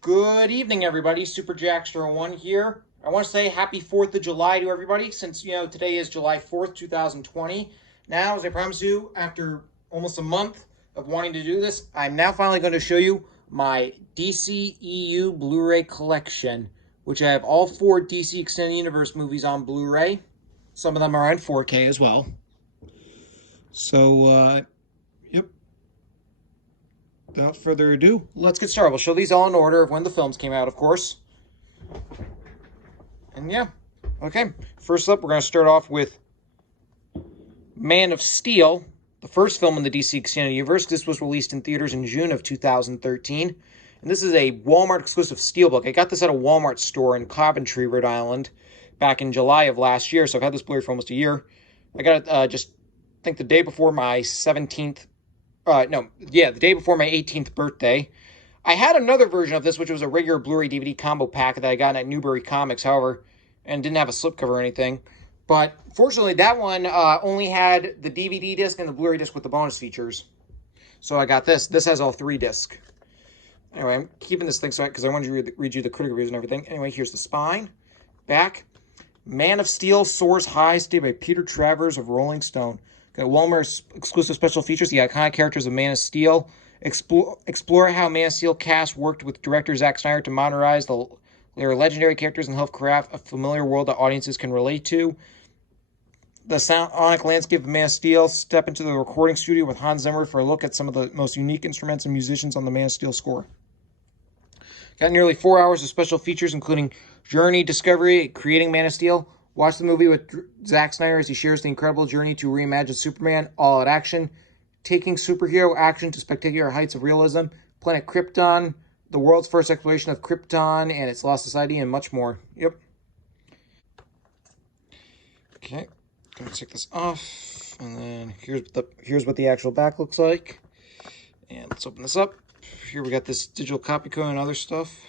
Good evening, everybody. Super Jackster1 here. I want to say happy 4th of July to everybody since, today is July 4th, 2020. Now, as I promised you, after almost a month of wanting to do this, I'm now finally going to show you my DC EU Blu-ray collection, which I have all 4 DC Extended Universe movies on Blu-ray. Some of them are in 4K as well. So, yep. Without further ado, let's get started. We'll show these all in order of when the films came out, of course. And yeah, okay. First up, we're going to start off with Man of Steel, the first film in the DC Extended Universe. This was released in theaters in June of 2013. And this is a Walmart exclusive steelbook. I got this at a Walmart store in Coventry, Rhode Island, back in July of last year. So I've had this Blu-ray for almost a year. I got it I think the day before my 17th the day before my 18th birthday. I had another version of this, which was a regular Blu-ray DVD combo pack that I got at Newbury Comics, however, and didn't have a slipcover or anything. But fortunately, that one only had the DVD disc and the Blu-ray disc with the bonus features. So I got this. This has all 3 discs. Anyway, I'm keeping this thing because I wanted to read you the critic reviews and everything. Anyway, here's the spine, back. Man of Steel soars high, stated by Peter Travers of Rolling Stone. Got Walmart's exclusive special features, the iconic characters of Man of Steel. Explore how Man of Steel cast worked with director Zack Snyder to modernize their legendary characters and help craft a familiar world that audiences can relate to. The sonic landscape of Man of Steel. Step into the recording studio with Hans Zimmer for a look at some of the most unique instruments and musicians on the Man of Steel score. Got nearly 4 hours of special features, including Journey, Discovery, Creating Man of Steel. Watch the movie with Zack Snyder as he shares the incredible journey to reimagine Superman, all-out action, taking superhero action to spectacular heights of realism, Planet Krypton, the world's first exploration of Krypton and its lost society, and much more. Yep. Okay, gonna take this off, and then here's what the actual back looks like. And let's open this up. Here we got this digital copy code and other stuff.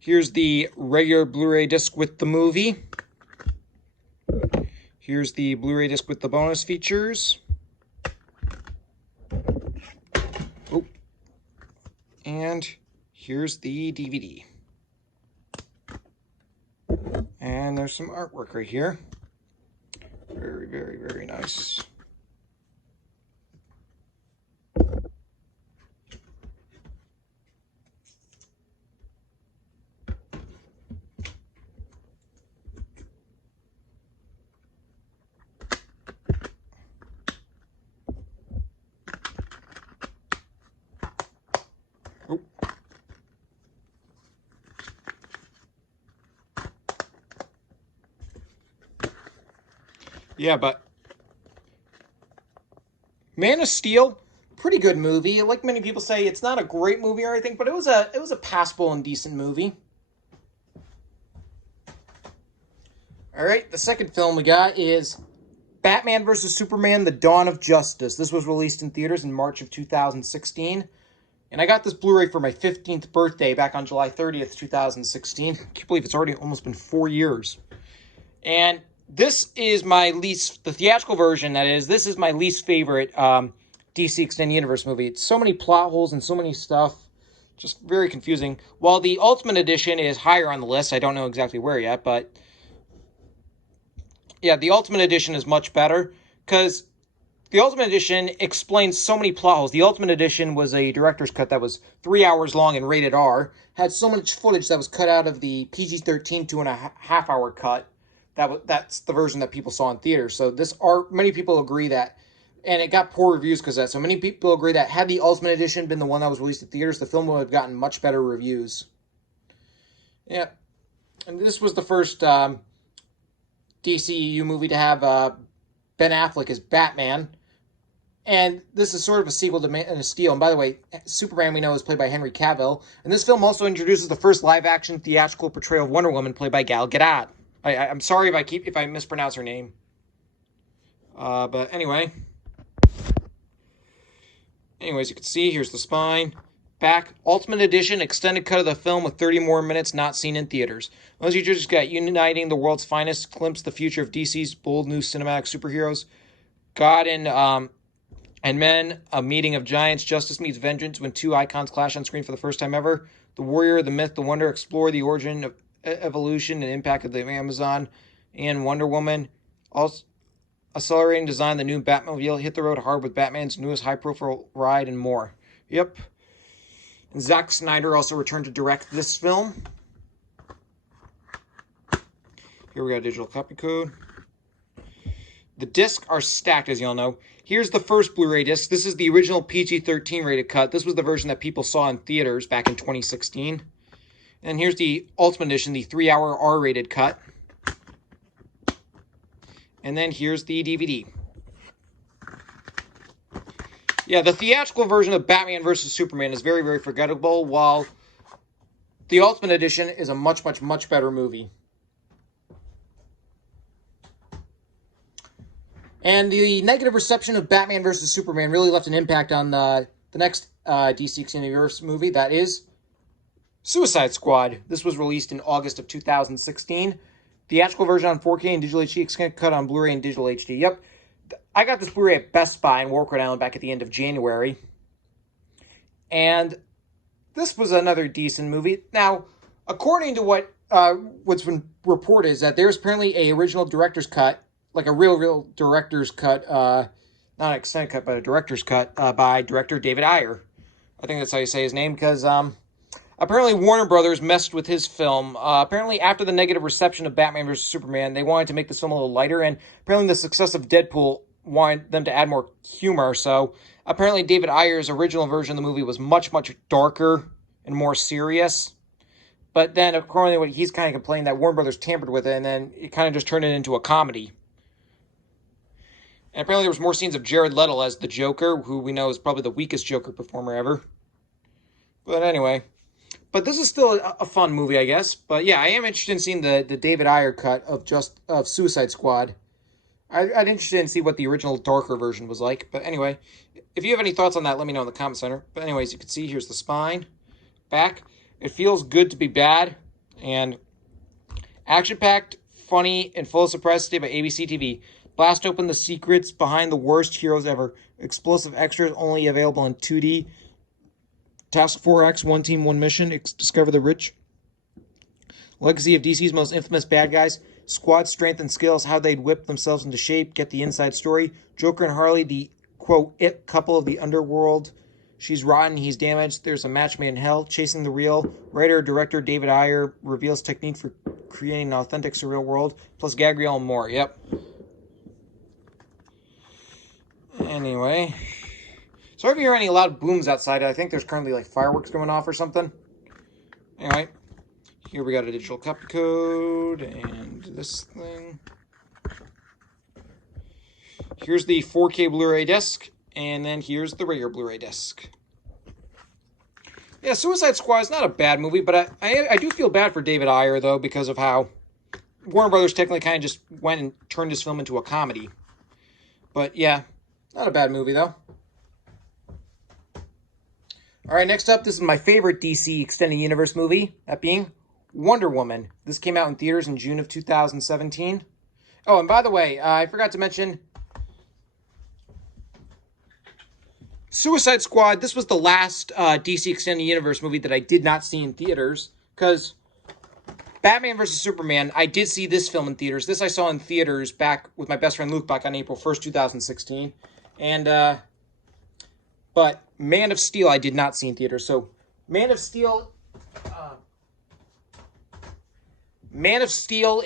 Here's the regular Blu-ray disc with the movie. Here's the Blu-ray disc with the bonus features. Oh. And here's the DVD. And there's some artwork right here. Very, very, very nice. Oh. Yeah, but Man of Steel, pretty good movie. Like many people say, it's not a great movie or anything, but it was a passable and decent movie. All right, the second film we got is Batman vs. Superman: The Dawn of Justice. This was released in theaters in March of 2016. And I got this Blu-ray for my 15th birthday back on July 30th, 2016. I can't believe it's already almost been 4 years. And this is the theatrical version, that is, this is my least favorite DC Extended Universe movie. It's so many plot holes and so many stuff. Just very confusing. While the Ultimate Edition is higher on the list, I don't know exactly where yet, but yeah, the Ultimate Edition is much better because the Ultimate Edition explains so many plot holes. The Ultimate Edition was a director's cut that was 3 hours long and rated R. Had so much footage that was cut out of the PG-13 2.5-hour cut. That's the version that people saw in theaters. So many people agree that, and it got poor reviews because of that. So many people agree that had the Ultimate Edition been the one that was released in theaters, the film would have gotten much better reviews. Yeah, and this was the first DCEU movie to have Ben Affleck as Batman. And this is sort of a sequel to Man of Steel. And by the way, Superman, we know, is played by Henry Cavill. And this film also introduces the first live-action theatrical portrayal of Wonder Woman, played by Gal Gadot. I'm sorry if I mispronounce her name. But anyway. Anyways, you can see, here's the spine. Back, Ultimate Edition, extended cut of the film with 30 more minutes not seen in theaters. Those you just got uniting the world's finest, glimpse the future of DC's bold new cinematic superheroes. God and And Men, A Meeting of Giants, Justice Meets Vengeance, when two icons clash on screen for the first time ever. The Warrior, The Myth, The Wonder, explore the origin of evolution and impact of the Amazon. And Wonder Woman, also accelerating design, the new Batmobile, hit the road hard with Batman's newest high-profile ride, and more. Yep. And Zack Snyder also returned to direct this film. Here we got a digital copy code. The discs are stacked, as you all know. Here's the first Blu-ray disc. This is the original PG-13 rated cut. This was the version that people saw in theaters back in 2016. And here's the Ultimate Edition, the 3-hour R-rated cut. And then here's the DVD. Yeah, the theatrical version of Batman vs. Superman is very, very forgettable, while the Ultimate Edition is a much, much, much better movie. And the negative reception of Batman vs. Superman really left an impact on the next DC Extended Universe movie, that is Suicide Squad. This was released in August of 2016. Theatrical version on 4K and digital HD, extended cut on Blu-ray and digital HD. Yep, I got this Blu-ray at Best Buy in Warwick, Rhode Island back at the end of January. And this was another decent movie. Now, according to what's been reported, is that there's apparently a original director's cut, like a real director's cut, not an extended cut, but a director's cut by director David Ayer. I think that's how you say his name, because apparently Warner Brothers messed with his film. Apparently after the negative reception of Batman vs. Superman, they wanted to make this film a little lighter, and apparently the success of Deadpool wanted them to add more humor. So apparently David Ayer's original version of the movie was much, much darker and more serious. But then, according to what he's kind of complaining, that Warner Brothers tampered with it, and then it kind of just turned it into a comedy. And apparently there was more scenes of Jared Leto as the Joker, who we know is probably the weakest Joker performer ever. But anyway, but this is still a fun movie, I guess. But yeah, I am interested in seeing the David Ayer cut of Suicide Squad. I'm interested in see what the original darker version was like. But anyway, if you have any thoughts on that, let me know in the comment center. But anyways, you can see here's the spine, back. It feels good to be bad, and action-packed, funny, and full of surprises today by ABC TV. Blast open the secrets behind the worst heroes ever. Explosive extras only available in 2D. Task 4X, one team, one mission. Discover the rich legacy of DC's most infamous bad guys. Squad strength and skills, how they'd whip themselves into shape. Get the inside story. Joker and Harley, the, quote, it couple of the underworld. She's rotten, he's damaged. There's a match made in hell. Chasing the real. Writer-director David Ayer reveals technique for creating an authentic surreal world. Plus gag reel and more. Yep. Anyway. So if you hear any loud booms outside, I think there's currently like fireworks going off or something. Anyway. Here we got a digital copy code and this thing. Here's the 4K Blu-ray disc. And then here's the regular Blu-ray disc. Yeah, Suicide Squad is not a bad movie, but I do feel bad for David Ayer, though, because of how Warner Brothers technically kind of just went and turned this film into a comedy. But yeah, not a bad movie, though. All right, next up, this is my favorite DC Extended Universe movie, that being Wonder Woman. This came out in theaters in June of 2017. Oh, and by the way, I forgot to mention Suicide Squad. This was the last DC Extended Universe movie that I did not see in theaters, because Batman vs. Superman, I did see this film in theaters. This I saw in theaters back with my best friend Luke back on April 1st, 2016. And, but Man of Steel I did not see in theaters. So, Man of Steel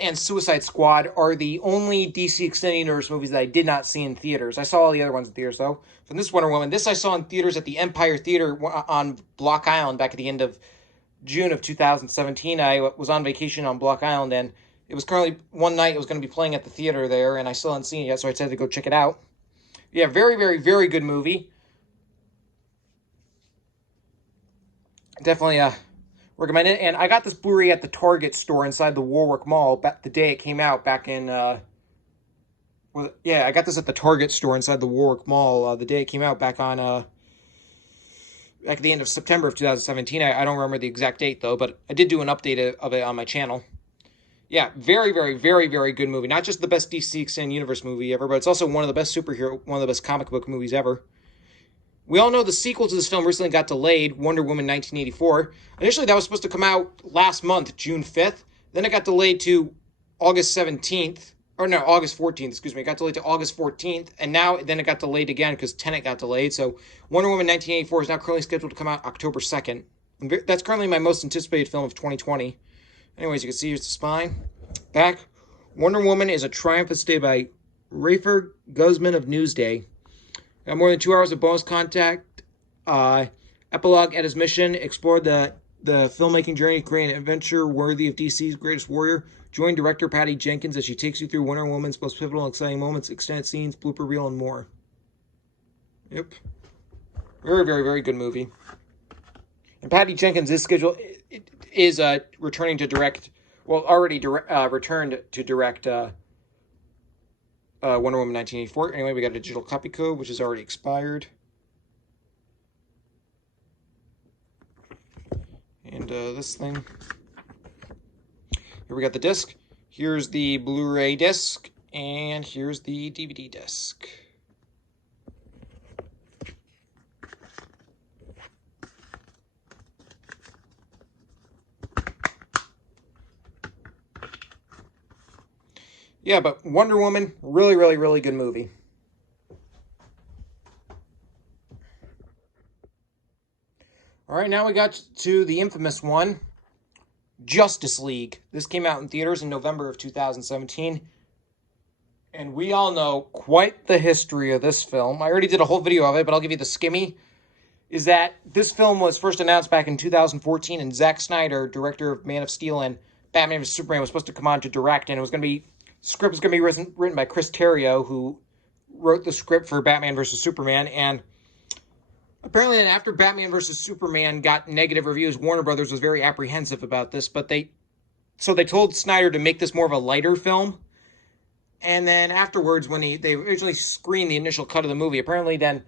and Suicide Squad are the only DC Extended Universe movies that I did not see in theaters. I saw all the other ones in theaters, though. From this Wonder Woman, this I saw in theaters at the Empire Theater on Block Island back at the end of June of 2017. I was on vacation on Block Island, and it was currently one night it was going to be playing at the theater there, and I still hadn't seen it yet, so I decided to go check it out. Yeah, very, very, very good movie. Definitely recommend it. And I got this Blu-ray at the Target store inside the Warwick Mall the day it came out back in... I got this at the Target store inside the Warwick Mall the day it came out back on... back at the end of September of 2017. I don't remember the exact date, though, but I did do an update of it on my channel. Yeah, very, very, very, very good movie. Not just the best DC Extended Universe movie ever, but it's also one of the best one of the best comic book movies ever. We all know the sequel to this film recently got delayed, Wonder Woman 1984. Initially, that was supposed to come out last month, June 5th. Then it got delayed to August 17th. Or no, August 14th, excuse me. It got delayed to August 14th. And now, then it got delayed again because Tenet got delayed. So Wonder Woman 1984 is now currently scheduled to come out October 2nd. That's currently my most anticipated film of 2020. Anyways, you can see here's the spine. Back. Wonder Woman is a triumphant stay by Rafer Guzman of Newsday. Got more than 2 hours of bonus contact. Epilogue at his mission. Explored the filmmaking journey to create an adventure worthy of DC's greatest warrior. Join director Patty Jenkins as she takes you through Wonder Woman's most pivotal and exciting moments, extended scenes, blooper reel, and more. Yep. Very, very, very good movie. And Patty Jenkins is scheduled is returning to direct. Well, already returned to direct Wonder Woman 1984. Anyway, we got a digital copy code, which is already expired. And this thing. Here we got the disc. Here's the Blu-ray disc. And here's the DVD disc. Yeah, but Wonder Woman, really, really, really good movie. All right, now we got to the infamous one, Justice League. This came out in theaters in November of 2017. And we all know quite the history of this film. I already did a whole video of it, but I'll give you the skimmy. Is that this film was first announced back in 2014, and Zack Snyder, director of Man of Steel and Batman vs. Superman, was supposed to come on to direct, and script was going to be written by Chris Terrio, who wrote the script for Batman vs. Superman. And apparently, then after Batman vs. Superman got negative reviews, Warner Brothers was very apprehensive about this. But they told Snyder to make this more of a lighter film. And then afterwards, when they originally screened the initial cut of the movie, apparently then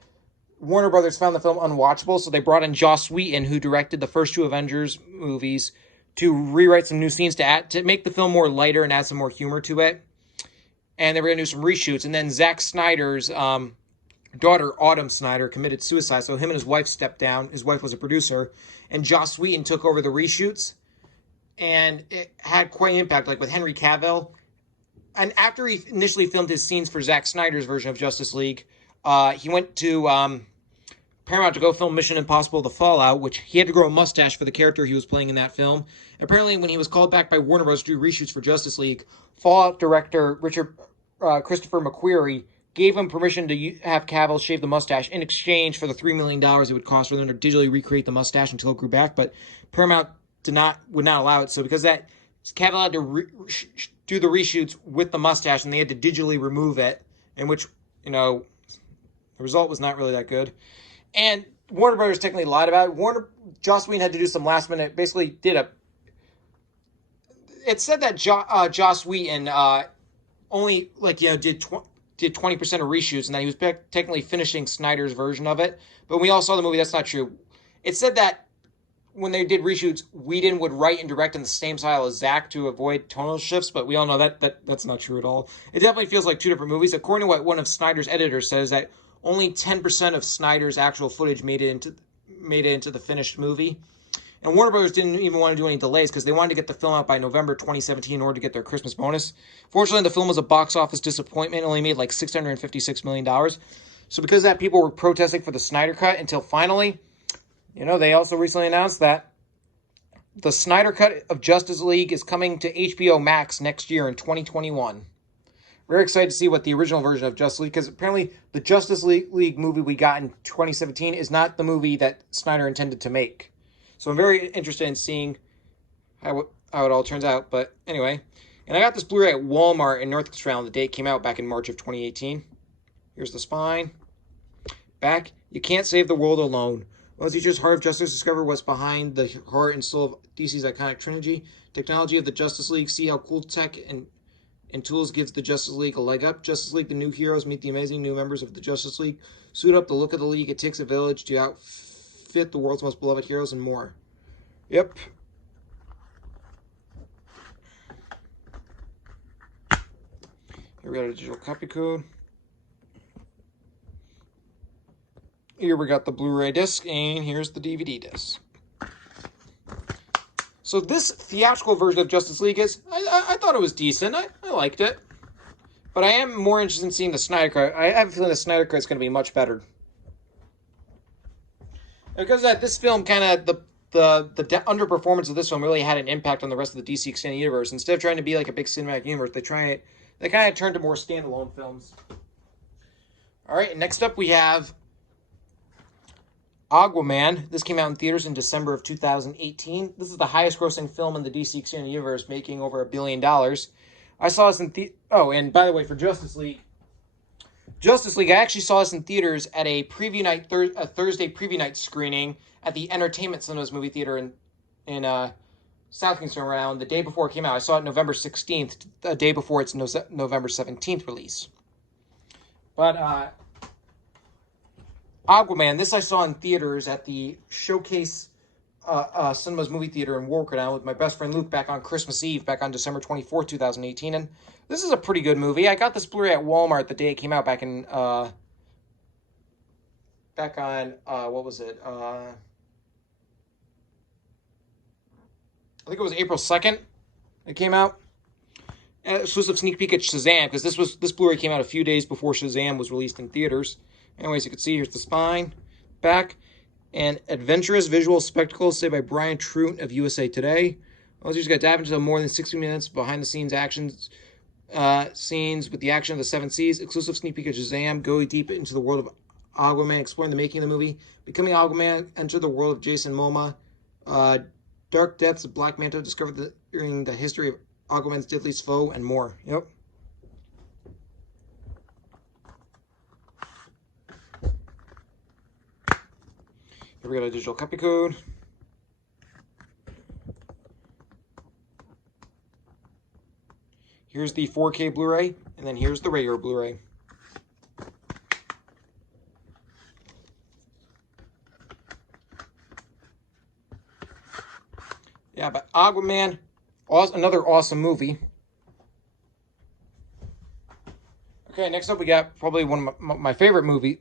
Warner Brothers found the film unwatchable. So they brought in Joss Whedon, who directed the first two Avengers movies, to rewrite some new scenes to make the film more lighter and add some more humor to it. And they were going to do some reshoots. And then Zack Snyder's daughter, Autumn Snyder, committed suicide. So him and his wife stepped down. His wife was a producer. And Joss Whedon took over the reshoots. And it had quite an impact, like with Henry Cavill. And after he initially filmed his scenes for Zack Snyder's version of Justice League, he went to Paramount to go film Mission Impossible: The Fallout, which he had to grow a mustache for the character he was playing in that film. Apparently, when he was called back by Warner Bros. To do reshoots for Justice League, Fallout director Christopher McQuarrie gave him permission to have Cavill shave the mustache in exchange for the $3 million it would cost for them to digitally recreate the mustache until it grew back. But Paramount would not allow it. So because that, Cavill had to do the reshoots with the mustache, and they had to digitally remove it, in which, the result was not really that good. And Warner Brothers technically lied about it. Joss Whedon had to do some last minute, basically it said that Joss Whedon only, did 20% of reshoots, and that he was technically finishing Snyder's version of it. But we all saw the movie, that's not true. It said that when they did reshoots, Whedon would write and direct in the same style as Zack to avoid tonal shifts, but we all know that's not true at all. It definitely feels like two different movies. According to what one of Snyder's editors says, that only 10% of Snyder's actual footage made it into the finished movie. And Warner Brothers didn't even want to do any delays because they wanted to get the film out by November 2017 in order to get their Christmas bonus. Fortunately, the film was a box office disappointment. It only made like $656 million. So because of that, people were protesting for the Snyder Cut until finally, they also recently announced that the Snyder Cut of Justice League is coming to HBO Max next year in 2021. Very excited to see what the original version of Justice League, because apparently the Justice League movie we got in 2017 is not the movie that Snyder intended to make. So I'm very interested in seeing how it all turns out. But anyway, and I got this Blu-ray at Walmart in North Carolina. The date came out back in March of 2018. Here's the spine. Back, you can't save the world alone. Well, teachers, Heart of Justice, discover what's behind the heart and soul of DC's iconic trilogy. Technology of the Justice League. See how cool tech and tools gives the Justice League a leg up. Justice League, the new heroes, meet the amazing new members of the Justice League. Suit up the look of the League. It takes a village to outfit the world's most beloved heroes and more. Yep. Here we got a digital copy code. Here we got the Blu-ray disc, and here's the DVD disc. So this theatrical version of Justice League is, I thought it was decent. I liked it. But I am more interested in seeing the Snyder Cut. I have a feeling the Snyder Cut is going to be much better. Because of that, this film kind of, the underperformance of this film really had an impact on the rest of the DC Extended Universe. Instead of trying to be like a big cinematic universe, they kind of turned to more standalone films. All right, next up we have Aquaman. This came out in theaters in December of 2018. This is the highest grossing film in the DC Extended Universe, making over $1 billion. I saw this in oh, and by the way, for Justice League, I actually saw this in theaters at a preview night, a Thursday preview night screening at the Entertainment Cinemas movie theater in South Kingston around the day before it came out. I saw it November 16th, a day before its November 17th release. But Aquaman, this I saw in theaters at the Showcase Cinemas movie theater in Warwick with my best friend Luke back on Christmas Eve, back on December 24th, 2018. And this is a pretty good movie. I got this Blu-ray at Walmart the day it came out back in, what was it? I think it was April 2nd it came out. Exclusive sneak peek at Shazam, because this Blu-ray came out a few days before Shazam was released in theaters. Anyways, you can see here's the spine, back, and adventurous visual spectacle saved by Brian Trout of USA Today. Also, you just got to dive into the more than 60 minutes behind-the-scenes actions scenes with the action of the Seven Seas. Exclusive sneak peek at Shazam, going deep into the world of Aquaman, exploring the making of the movie. Becoming Aquaman, enter the world of Jason Momoa. Dark depths of Black Manta, discovered during the history of Aquaman's deadliest foe, and more. Yep. Here we got a digital copy code. Here's the 4K Blu-ray, and then here's the regular Blu-ray. Yeah, but Aquaman, another awesome movie. Okay, next up we got probably one of my favorite movie,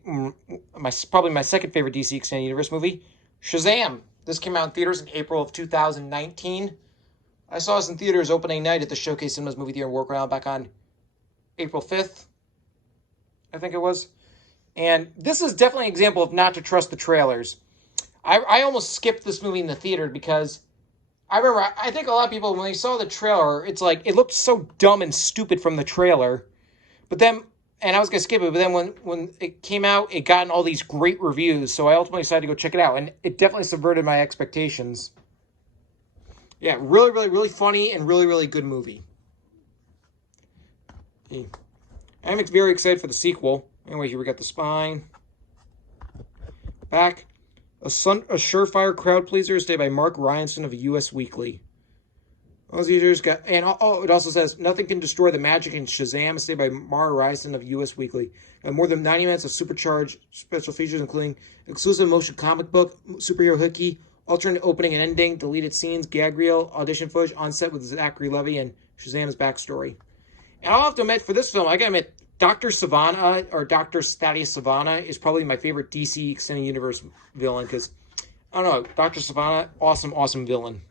probably my second favorite DC Extended Universe movie, Shazam. This came out in theaters in April of 2019. I saw this in theaters opening night at the Showcase Cinemas movie theater in Workaround back on April 5th, I think it was. And this is definitely an example of not to trust the trailers. I almost skipped this movie in the theater because I think a lot of people, when they saw the trailer, it's like, it looked so dumb and stupid from the trailer. But then, and I was going to skip it, but then when it came out, it got all these great reviews, so I ultimately decided to go check it out, and it definitely subverted my expectations. Yeah, really, really, really funny and really, really good movie. Okay. I'm very excited for the sequel. Anyway, here we got the spine. Back. A surefire crowd pleaser is stated by Mark Ryanson of US Weekly. It also says, nothing can destroy the magic in Shazam, stated by Mark Ryanson of US Weekly. More than 90 minutes of supercharged special features, including exclusive motion comic book, superhero hotkey, alternate opening and ending, deleted scenes, gag reel, audition footage, on set with Zachary Levi, and Shazam's backstory. And I'll have to admit, for this film, I gotta admit, Dr. Savannah, or Dr. Thaddeus Savannah, is probably my favorite DC Extended Universe villain, because, I don't know, Dr. Savannah, awesome, awesome villain.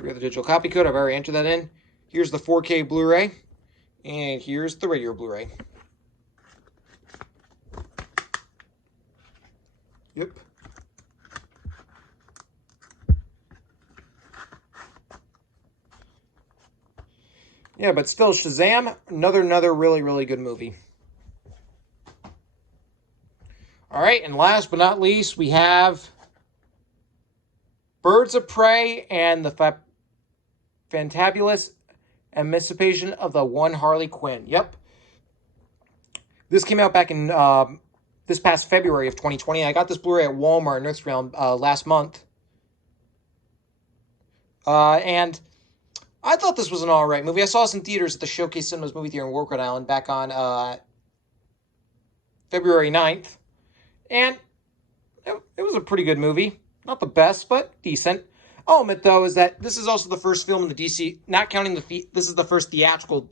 We got the digital copy code, I've already entered that in. Here's the 4K Blu-ray, and here's the regular Blu-ray. Yep. Yeah, but still, Shazam, another really, really good movie. All right, and last but not least, we have Birds of Prey and the Fantabulous Emancipation of the One Harley Quinn. Yep. This came out back in this past February of 2020. I got this Blu-ray at Walmart in Northbound last month. And I thought this was an alright movie. I saw this in theaters at the Showcase Cinemas movie theater in Warwick Island back on February 9th. And it was a pretty good movie. Not the best, but decent. I'll admit, though, is that this is also the first film in the DC, not counting this is the first theatrical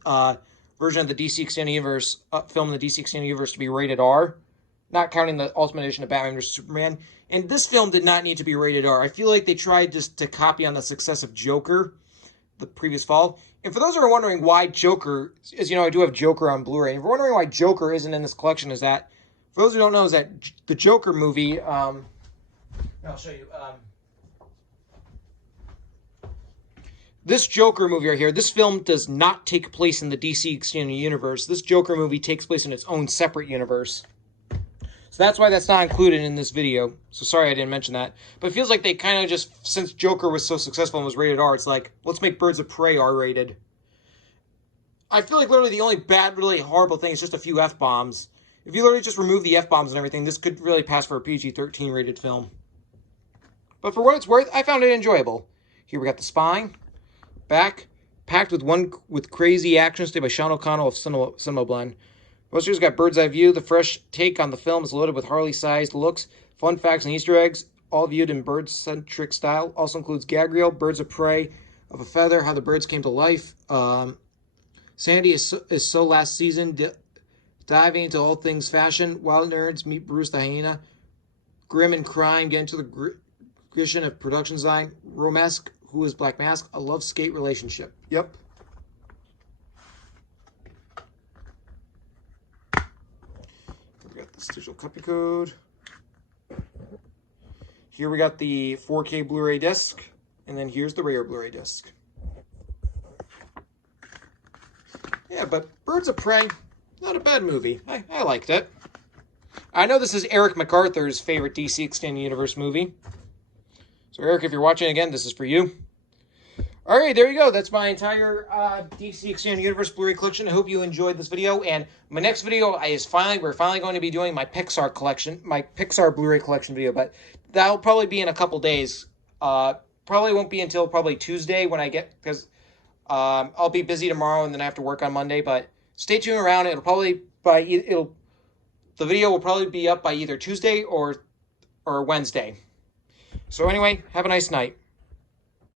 version of the DC Extended Universe, film in the DC Extended Universe to be rated R. not counting the Ultimate Edition of Batman vs. Superman. And this film did not need to be rated R. I feel like they tried just to copy on the success of Joker the previous fall. And for those who are wondering why Joker, as you know, I do have Joker on Blu-ray. And if you're wondering why Joker isn't in this collection, is that, for those who don't know, is that the Joker movie, I'll show you, this Joker movie right here, this film does not take place in the DC Extended Universe. This Joker movie takes place in its own separate universe. So that's why that's not included in this video. So sorry I didn't mention that. But it feels like they kind of just, since Joker was so successful and was rated R, it's like, let's make Birds of Prey R-rated. I feel like literally the only bad, really horrible thing is just a few F-bombs. If you literally just remove the F-bombs and everything, this could really pass for a PG-13 rated film. But for what it's worth, I found it enjoyable. Here we got the spine, back, packed with crazy action stayed by Sean O'Connell of Cinema Blend. Posters got bird's eye view. The fresh take on the film is loaded with Harley-sized looks, fun facts, and Easter eggs, all viewed in bird-centric style. Also includes gag reel, Birds of Prey of a Feather, how the birds came to life. Sandy is so last season, diving into all things fashion. Wild nerds meet Bruce the hyena. Grim and crime get into the grishin of production design. Romesque, who is Black Mask, a love skate relationship. Yep. We got this digital copy code. Here we got the 4K Blu-ray disc, and then here's the rare Blu-ray disc. Yeah, but Birds of Prey, not a bad movie. I liked it. I know this is Eric MacArthur's favorite DC Extended Universe movie. So Eric, if you're watching again, this is for you. All right, there you go. That's my entire DC Extended Universe Blu-ray collection. I hope you enjoyed this video. And my next video is we're finally going to be doing my Pixar collection, my Pixar Blu-ray collection video. But that'll probably be in a couple days. Probably won't be until probably Tuesday when I get, because I'll be busy tomorrow and then I have to work on Monday. But stay tuned around. The video will probably be up by either Tuesday or Wednesday. So anyway, have a nice night.